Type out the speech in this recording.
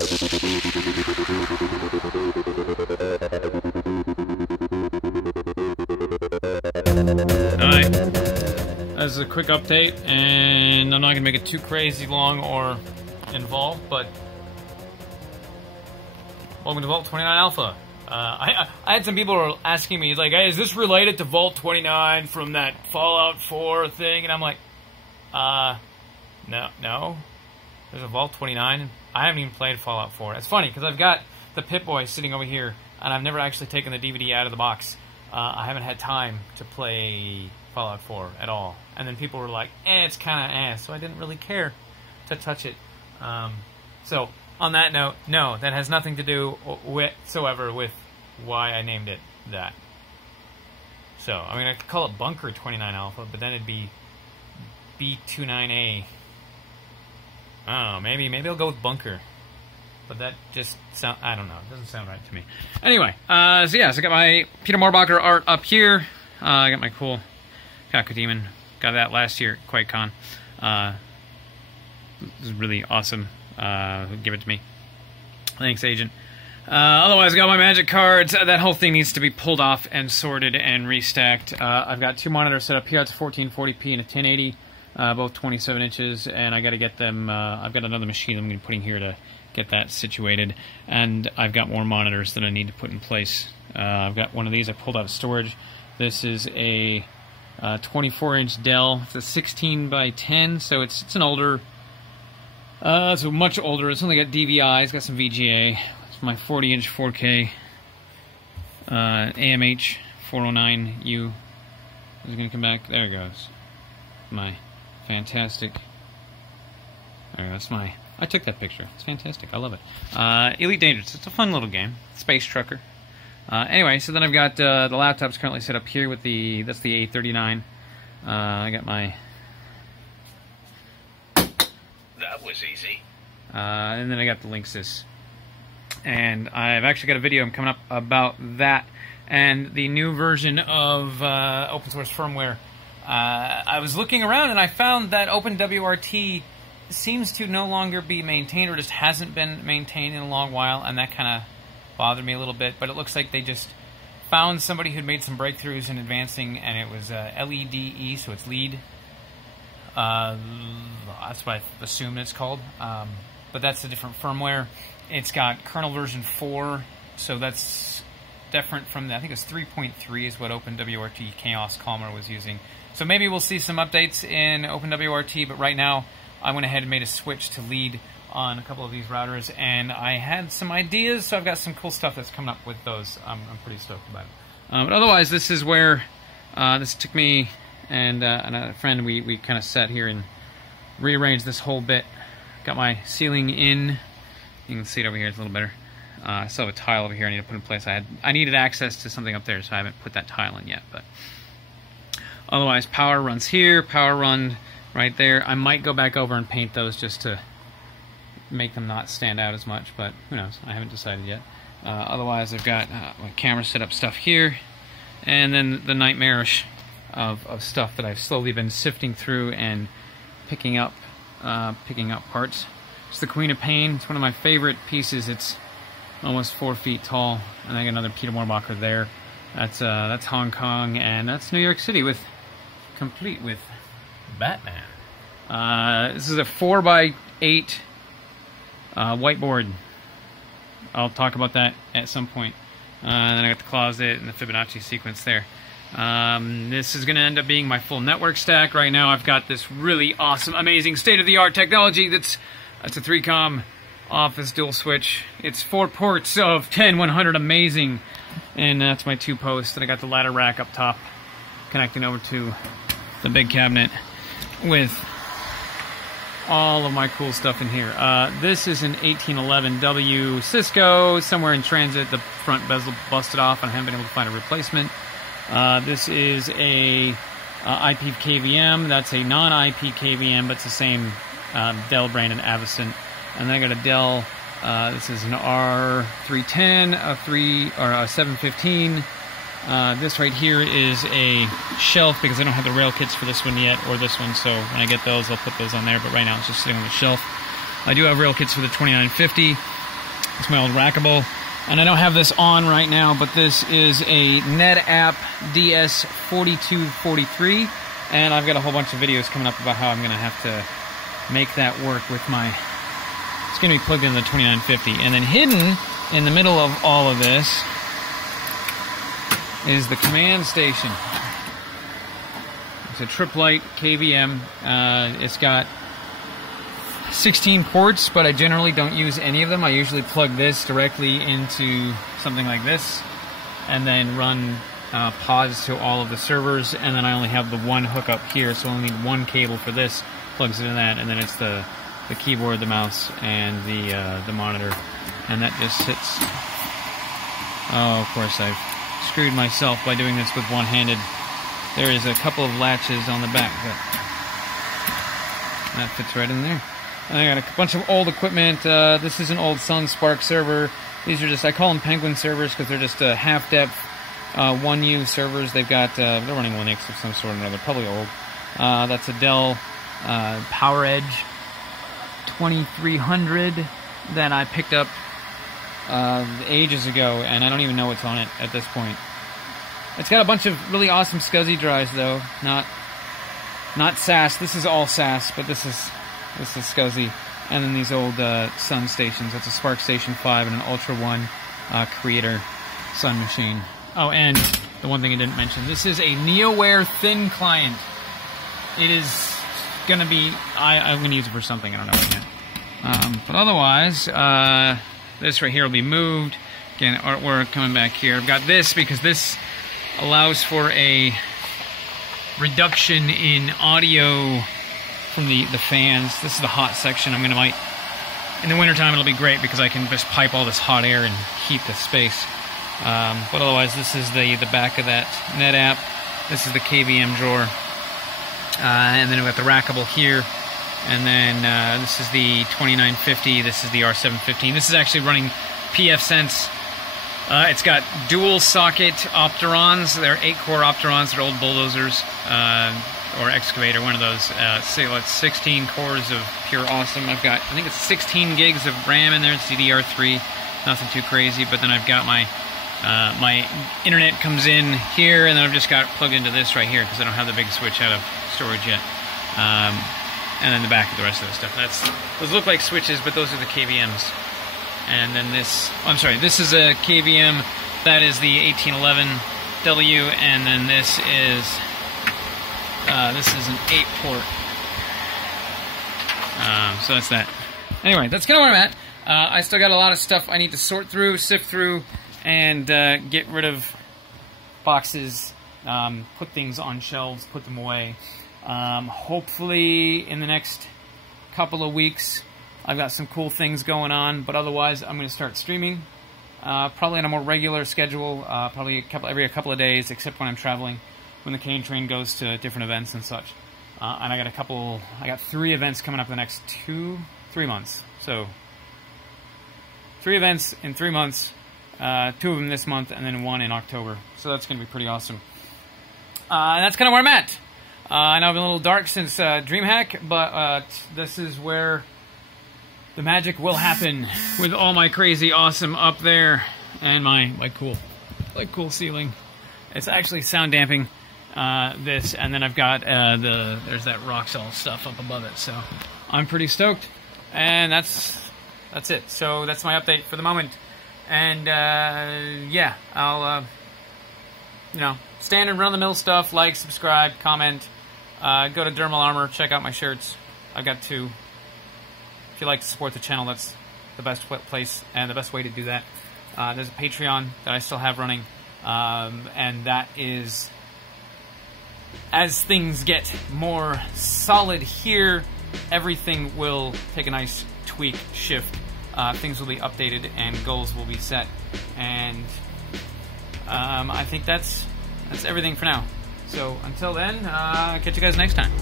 Alright, as a quick update, and I'm not going to make it too crazy long or involved, but welcome to Vault 29Alpha. I had some people who were asking me, like, hey, is this related to Vault 29 from that Fallout 4 thing? And I'm like, no. There's a Vault 29. I haven't even played Fallout 4. It's funny, because I've got the Pip-Boy sitting over here, and I've never actually taken the DVD out of the box. I haven't had time to play Fallout 4 at all. And then people were like, it's kind of so I didn't really care to touch it. So, on that note, no, that has nothing to do whatsoever with why I named it that. So, I mean, I could call it Bunker 29Alpha, but then it'd be B29A. I don't know, maybe I'll go with Bunker. But that just I don't know, it doesn't sound right to me. Anyway, so I got my Peter Moorbacher art up here. I got my cool Cacodemon. Got that last year at QuakeCon. This is really awesome. Give it to me. Thanks, agent. Otherwise, I got my magic cards. That whole thing needs to be pulled off and sorted and restacked. I've got two monitors set up here. It's a 1440p and a 1080, both 27 inches, and I got to get them. I've got another machine I'm going to be putting here to get that situated, and I've got more monitors that I need to put in place. I've got one of these I pulled out of storage. This is a 24-inch Dell. It's a 16 by 10, so it's an older. It's much older. It's only got DVI. It's got some VGA. It's my 40-inch 4K AMH 409U. Is it going to come back? There it goes. My fantastic. There it goes. My. I took that picture. It's fantastic. I love it. Elite Dangerous. It's a fun little game. Space Trucker. Anyway, so then I've got the laptop's currently set up here with the. That's the A39. I got my. That was easy. And then I got the Linksys. And I've actually got a video coming up about that and the new version of open source firmware. I was looking around and I found that OpenWRT seems to no longer be maintained, or just hasn't been maintained in a long while, and that kind of bothered me a little bit. But it looks like they just found somebody who'd made some breakthroughs in advancing, and it was LEDE, so it's lead. That's what I assume it's called. But that's a different firmware. It's got kernel version 4, so that's different from the, I think it's 3.3 is what OpenWRT Chaos Calmer was using. So maybe we'll see some updates in OpenWRT, but right now I went ahead and made a switch to lead on a couple of these routers, and I had some ideas, so I've got some cool stuff that's coming up with those. I'm pretty stoked about it. But otherwise, this is where this took me and a friend. We kind of sat here and rearranged this whole bit. Got my ceiling in. You can see it over here. It's a little better. I still have a tile over here I need to put in place. I needed access to something up there, so I haven't put that tile in yet. But otherwise, power runs here. Power run right there. I might go back over and paint those just to make them not stand out as much, but who knows? I haven't decided yet. Otherwise, I've got my camera setup stuff here, and then the nightmarish of stuff that I've slowly been sifting through and picking up parts. It's the Queen of Pain. It's one of my favorite pieces. It's almost 4 feet tall, and I got another Peter Moorbacher there. That's Hong Kong, and that's New York City, complete with Batman. This is a 4x8 whiteboard. I'll talk about that at some point. And then I got the closet and the Fibonacci sequence there. This is going to end up being my full network stack. Right now I've got this really awesome, amazing, state-of-the-art technology that's a 3-com office dual switch. It's 4 ports of 10-100, amazing. And that's my 2 posts. And I got the ladder rack up top connecting over to the big cabinet with all of my cool stuff in here. This is an 1811W Cisco, somewhere in transit. The front bezel busted off, and I haven't been able to find a replacement. This is a IP KVM. That's a non-IP KVM, but it's the same Dell brand and Avicent. And then I got a Dell. This is an R310, a 715. This right here is a shelf because I don't have the rail kits for this one yet, or this one, so when I get those, I'll put those on there, but right now it's just sitting on the shelf. I do have rail kits for the 2950. It's my old rackable. And I don't have this on right now, but this is a NetApp DS4243. And I've got a whole bunch of videos coming up about how I'm going to have to make that work with my... It's going to be plugged into the 2950. And then hidden in the middle of all of this is the command station. It's a trip-light KVM. It's got 16 ports, but I generally don't use any of them. I usually plug this directly into something like this and then run pods to all of the servers, and then I only have the one hookup here, so I only need one cable for this, plugs into that, and then it's the keyboard, the mouse, and the monitor, and that just sits. Oh, of course I've screwed myself by doing this with one-handed. There is a couple of latches on the back, but that fits right in there. And I got a bunch of old equipment. This is an old Sun Spark server. These are just, I call them Penguin servers because they're just half-depth 1U servers. They've got, they're running Linux of some sort or another, probably old. That's a Dell PowerEdge 2300 that I picked up ages ago, and I don't even know what's on it at this point. It's got a bunch of really awesome SCSI drives, though. Not SAS. This is all SAS, but this is SCSI. And then these old Sun stations. That's a Spark Station 5 and an Ultra One Creator Sun machine. Oh, and the one thing I didn't mention, this is a NeoWare thin client. It is gonna be, I'm gonna use it for something, I don't know what yet. But otherwise, this right here will be moved. Again, artwork coming back here. I've got this because this allows for a reduction in audio from the fans. This is the hot section. I'm gonna in the wintertime it'll be great because I can just pipe all this hot air and heat the space. But otherwise, this is the back of that NetApp. This is the KVM drawer. And then we've got the rackable here. And then this is the 2950. This is the R715. This is actually running pfSense. It's got dual socket Opterons. They're 8-core Opterons. They're old bulldozers or excavator, one of those. So it's 16 cores of pure awesome. I've got, I think it's 16 gigs of RAM in there. It's DDR3. Nothing too crazy. But then I've got my internet comes in here, and then I've just got plugged into this right here because I don't have the big switch out of storage yet. And then the back of the rest of the stuff. Those look like switches, but those are the KVMs. And then this, I'm sorry, this is a KVM. That is the 1811W, and then this is an 8-port. So that's that. Anyway, that's kind of where I'm at. I still got a lot of stuff I need to sort through, sift through, and get rid of boxes, put things on shelves, put them away. Hopefully in the next couple of weeks I've got some cool things going on, but otherwise I'm going to start streaming, probably on a more regular schedule, probably every couple of days, except when I'm traveling, when the Qain train goes to different events and such. And I got 3 events coming up in the next 3 months. So 3 events in 3 months. 2 of them this month, and then 1 in October. So that's going to be pretty awesome. And that's kind of where I'm at. I know I've been a little dark since DreamHack, but this is where the magic will happen with all my crazy awesome up there and my cool ceiling. It's actually sound damping this, and then I've got there's that Roxol stuff up above it. So I'm pretty stoked, and that's it. So that's my update for the moment. And, yeah, I'll, standard run-of-the-mill stuff, like, subscribe, comment, go to Dermal Armor, check out my shirts. I've got 2. If you like to support the channel, that's the best place and the best way to do that. There's a Patreon that I still have running, and that is, as things get more solid here, everything will take a nice tweak, shift. Things will be updated and goals will be set, and I think that's everything for now. So until then, catch you guys next time.